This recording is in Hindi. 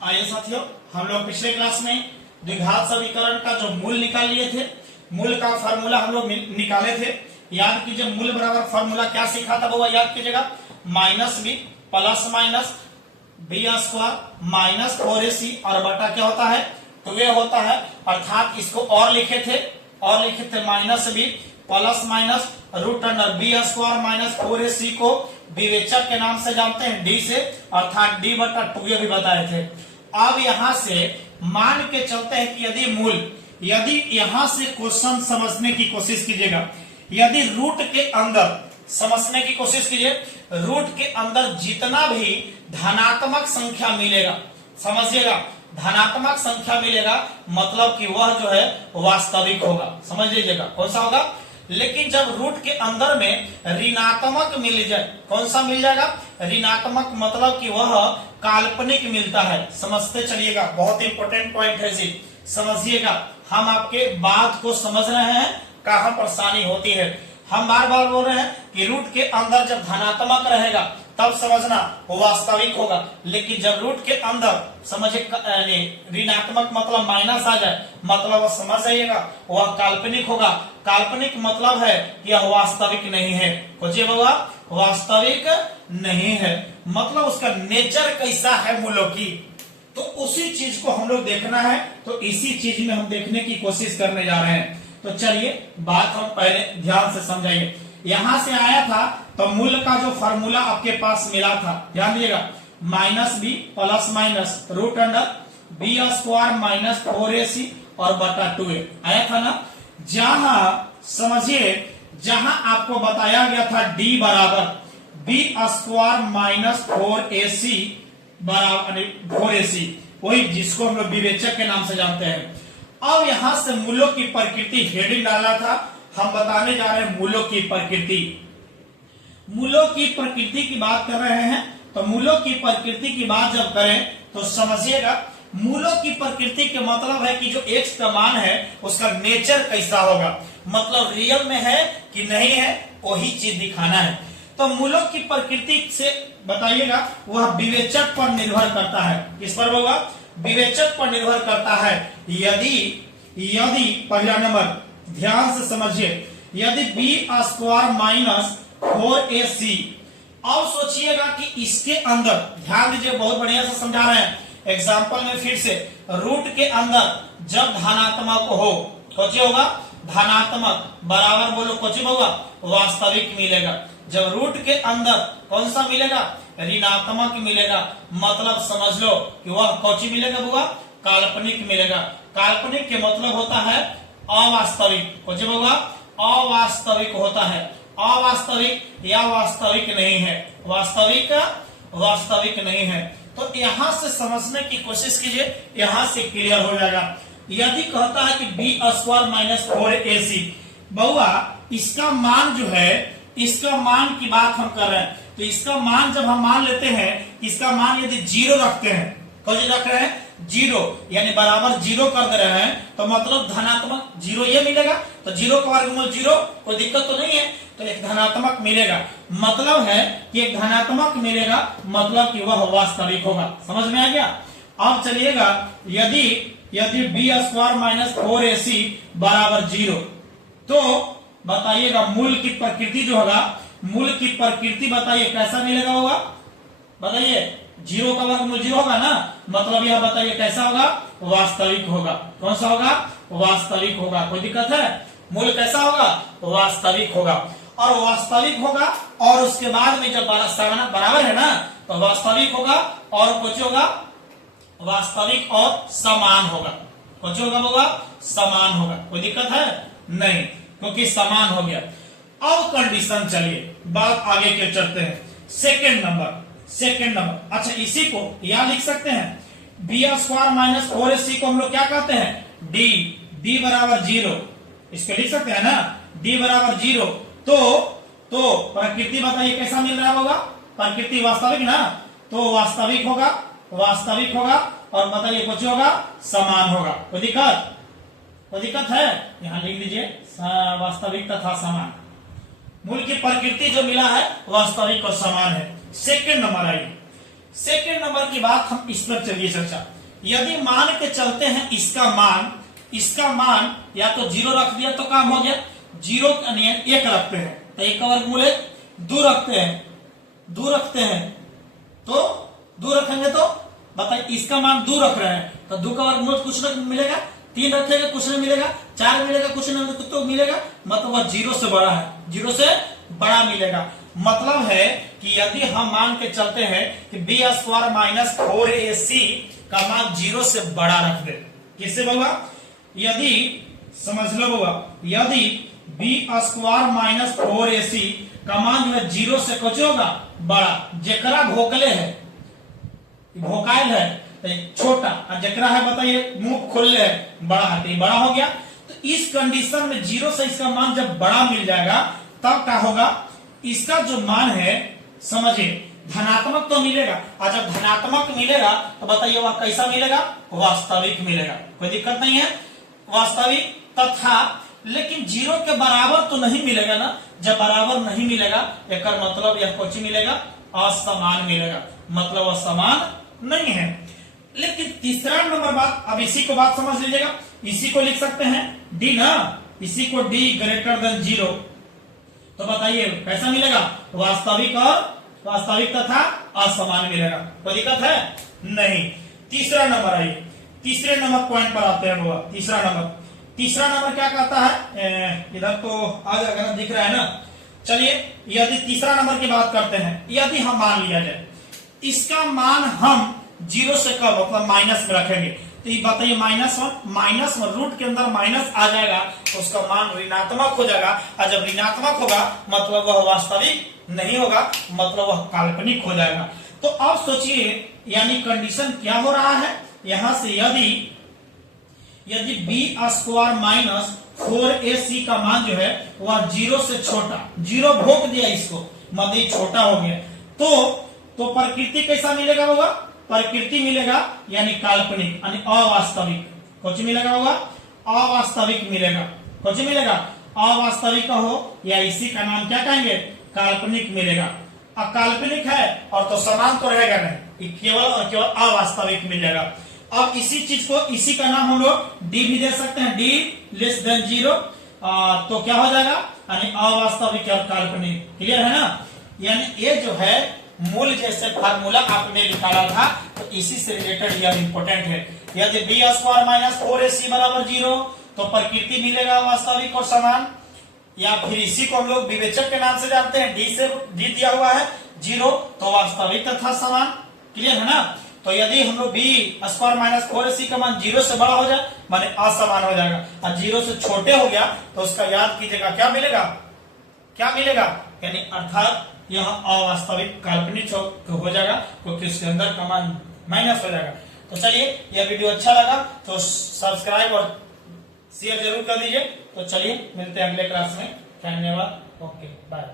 आइए साथियों, हम लोग पिछले क्लास में द्विघात समीकरण का जो मूल निकाल लिए थे, मूल का फार्मूला हम लोग निकाले थे। याद कीजिए, मूल बराबर फार्मूला क्या सीखा था वो याद कीजिएगा, minus B plus minus B square minus 4ac और बटा क्या होता है 2a होता है। अर्थात इसको और लिखे थे minus B plus minus root under B square minus 4ac को विवेचक के नाम से जानते हैं डी से, अर्थात डी बटा 2a भी बताए थे। अब यहां से मान के चलते हैं कि यदि यहां से क्वेश्चन समझने की कोशिश कीजिएगा, यदि रूट के अंदर समझने की कोशिश कीजिए, रूट के अंदर जितना भी धनात्मक संख्या मिलेगा, समझिएगा धनात्मक संख्या मिलेगा मतलब कि वह जो है वास्तविक होगा। समझ लीजिएगा कौन सा होगा। लेकिन जब रूट के अंदर में ऋणात्मक मिल जाए, कौन सा मिल जाएगा ऋणात्मक, मतलब कि वह काल्पनिक मिलता है। समझते चलिएगा, बहुत इंपॉर्टेंट पॉइंट है जी, समझिएगा। हम आपके बात को समझ रहे हैं, कहां परेशानी होती है। हम बार बार बोल रहे हैं कि रूट के अंदर जब धनात्मक रहेगा तब समझना वो वास्तविक होगा, लेकिन जब रूट के अंदर समझिए ऋणात्मक मतलब माइनस आ जाए मतलब वह समझ जाइएगा वह काल्पनिक होगा। काल्पनिक मतलब है कि यह वास्तविक नहीं है। खोजिए बाबा, वास्तविक नहीं है मतलब उसका नेचर कैसा है मूलों की, तो उसी चीज को हम लोग देखना है। तो इसी चीज में हम देखने की कोशिश करने जा रहे हैं। तो चलिए बात हम पहले ध्यान से समझाइए। यहां से आया था तो मूल का जो फार्मूला आपके पास मिला था, ध्यान दीजिएगा, minus B plus minus root under B square minus 4ac और बटा 2a आया था ना। जहां समझिए, जहां आपको बताया गया था d बराबर बी स्क्वायर माइनस 4ac बराबर 4ac, वही जिसको हम लोग विवेचक के नाम से जानते हैं। अब यहां से मूलों की प्रकृति हेडिंग डाला था, हम बताने जा रहे हैं मूलों की प्रकृति। मूलों की प्रकृति की बात कर रहे हैं, तो मूलों की प्रकृति की बात जब करें तो समझिएगा, मूलों की प्रकृति के मतलब है कि जो x का मान है उसका नेचर कैसा होगा, मतलब रियल में है कि नहीं है, वही चीज दिखाना है। तो मूलों की प्रकृति से बताइएगा, वह विवेचक पर निर्भर करता है। किस पर होगा, विवेचक पर निर्भर करता है। यदि पहला नंबर ध्यान से समझिए, यदि बी स्क्वायर माइनस 4ac, अब सोचिएगा कि इसके अंदर ध्यान दीजिए, बहुत बढ़िया से समझा रहे हैं एग्जांपल में। फिर से रूट के अंदर जब धनात्मक हो, कोची होगा धनात्मक बराबर बोलो कोची होगा वास्तविक मिलेगा। जब रूट के अंदर कौन सा मिलेगा ऋणात्मक मिलेगा, मतलब समझ लो कि वह कोची मिलेगा बुआ काल्पनिक मिलेगा। काल्पनिक के मतलब होता है अवास्तविक, कोची होगा अवास्तविक होता है। अवास्तविक या वास्तविक नहीं है, वास्तविक नहीं है। तो यहां से समझने की कोशिश कीजिए, यहां से क्लियर हो जाएगा। यदि कहता है कि बी स्क्वायर माइनस 4ac, बउआ इसका मान जो है, इसका मान की बात हम कर रहे हैं, तो इसका मान जब हम मान लेते हैं, इसका मान यदि 0 रखते हैं, कौन रख रहे हैं 0 यानी बराबर 0 कर दे रहे हैं, तो मतलब धनात्मक 0 ये मिलेगा। तो 0 का वर्गमूल 0, कोई दिक्कत तो नहीं है, तो एक धनात्मक मिलेगा। मतलब है कि एक धनात्मक मिलेगा मतलब कि वह वास्तविक होगा। समझ में आ गया। अब चलिएगा, यदि बी स्क्वायर माइनस 4ac बराबर 0, तो बताइएगा मूल की प्रकृति जो होगा, मूल की प्रकृति बताइए कैसा मिलेगा होगा, बताइए 0 का वर्गमूल 0 होगा ना, मतलब यह बताइए कैसा होगा वास्तविक होगा। कौन सा होगा वास्तविक होगा, कोई दिक्कत है। मूल कैसा होगा वास्तविक होगा, और वास्तविक होगा, और उसके बाद में जब बराबर है ना तो वास्तविक होगा और कुछ होगा वास्तविक और समान होगा। कुछ होगा समान होगा, कोई दिक्कत है नहीं, क्योंकि समान हो गया। अब कंडीशन, चलिए बात आगे के चलते हैं। सेकेंड नंबर, अच्छा इसी को यहां लिख सकते हैं, बी स्क्वायर माइनस 4ac को हम लोग क्या कहते हैं डी बराबर 0, इसको लिख सकते हैं ना, डी बराबर 0। तो प्रकृति बताइए कैसा मिल रहा होगा, प्रकृति वास्तविक ना, तो वास्तविक होगा और बताइए कुछ होगा समान होगा। कोई दिक्कत है, यहां लिख दीजिए वास्तविक तथा समान। मूल की प्रकृति जो मिला है वास्तविक और समान है। सेकंड नंबर आइए, सेकेंड नंबर की बात हम इस पर चलिए चर्चा। यदि मान के चलते हैं इसका मान या तो 0 रख दिया तो काम हो गया, 0 1 रखते हैं तो 1 का वर्गमूल 2 रखते हैं तो 2 रखेंगे तो बताइए, इसका मान 2 रख रहे हैं तो 2 का वर्गमूल कुछ नहीं मिलेगा, 3 रखेगा कुछ नहीं मिलेगा, 4 मिलेगा कुछ नहीं तो मिलेगा, मतलब वह 0 से बड़ा है, 0 से बड़ा मिलेगा। मतलब है कि यदि हम मान के चलते हैं कि बी स्क्वायर माइनस 4ac का मान 0 से बड़ा रख दे, किससे होगा? यदि समझ लो होगा, यदि बी स्क्वायर माइनस 4ac का मान जो है 0 से कुछ होगा बड़ा, जेकरा भोकले है भोकायल है छोटा और जकरा है बताइए मुंह खोले है बड़ा है, तो बड़ा हो गया। तो इस कंडीशन में 0 से इसका मान जब बड़ा मिल जाएगा तब क्या होगा, इसका जो मान है समझिए धनात्मक तो मिलेगा, और जब धनात्मक मिलेगा तो बताइए वह कैसा मिलेगा? वास्तविक मिलेगा, कोई दिक्कत नहीं है, वास्तविक तथा। लेकिन 0 के बराबर तो नहीं मिलेगा ना, जब बराबर नहीं मिलेगा एक मतलब यह कुछ मिलेगा असमान मिलेगा, मतलब असमान नहीं है। लेकिन तीसरा नंबर बात, अब इसी को बात समझ लीजिएगा, इसी को लिख सकते हैं डी ना, इसी को डी ग्रेटर देन 0, तो बताइए कैसा मिलेगा? वास्तविक तथा असमान मिलेगा, कोई दिक्कत है नहीं। तीसरा नंबर आइए, तीसरे नंबर पॉइंट पर आते हैं बाबा। तीसरा नंबर क्या कहता है? इधर तो आ जाएगा ना, दिख रहा है ना। चलिए यदि तीसरा नंबर की बात करते हैं, यदि हम मान लिया जाए इसका मान हम 0 से कम मतलब माइनस में रखेंगे, तो ये बताइए माइनस में रूट के अंदर माइनस आ जाएगा तो उसका मान ऋणात्मक हो जाएगा, और जब ऋणात्मक होगा मतलब वह वास्तविक नहीं होगा, मतलब वह काल्पनिक हो जाएगा। तो अब सोचिए यानी कंडीशन क्या हो रहा है यहां से, यदि बी स्क्वायर माइनस 4ac का मान जो है वह 0 से छोटा, 0 भोग दिया इसको मतलब छोटा हो गया, तो प्रकृति कैसा मिलेगा होगा? प्रकृति मिलेगा यानी काल्पनिक यानी अवास्तविक, कुछ मिलेगा होगा अवास्तविक मिलेगा, कुछ मिलेगा अवास्तविक हो या इसी का नाम क्या कहेंगे? काल्पनिक मिलेगा। अब काल्पनिक है और तो समान तो रहेगा नहीं, केवल और केवल अवास्तविक मिलेगा। अब इसी चीज को, इसी का नाम हम लोग डी भी दे सकते हैं, डी लेस देन 0, तो क्या हो जाएगा यानी अवास्तविक और काल्पनिक। क्लियर है ना? यानी ये जो है मूल जैसे फार्मूला आपने निकाला था तो इसी से रिलेटेड यह इंपोर्टेंट है। यदि बी स्क्वायर माइनस 4ac बराबर 0 तो प्रकृति मिलेगा वास्तविक और समान, या फिर इसी को हम लोग विवेचक के नाम से जानते हैं, डी दिया हुआ है 0 तो वास्तविक तथा समान। क्लियर है ना? तो यदि हम लोग बी स्क्वायर माइनस 4ac का मान 0 से बड़ा हो जाए माने असमान हो जाएगा, और 0 से छोटे हो गया तो उसका याद कीजिएगा क्या मिलेगा यानी अर्थात यह अवास्तविक काल्पनिक हो जाएगा क्योंकि उसके अंदर का मान माइनस हो जाएगा। तो चलिए यह वीडियो अच्छा लगा तो सब्सक्राइब और शेयर जरूर कर दीजिए। तो चलिए मिलते हैं अगले क्लास में, धन्यवाद, ओके बाय।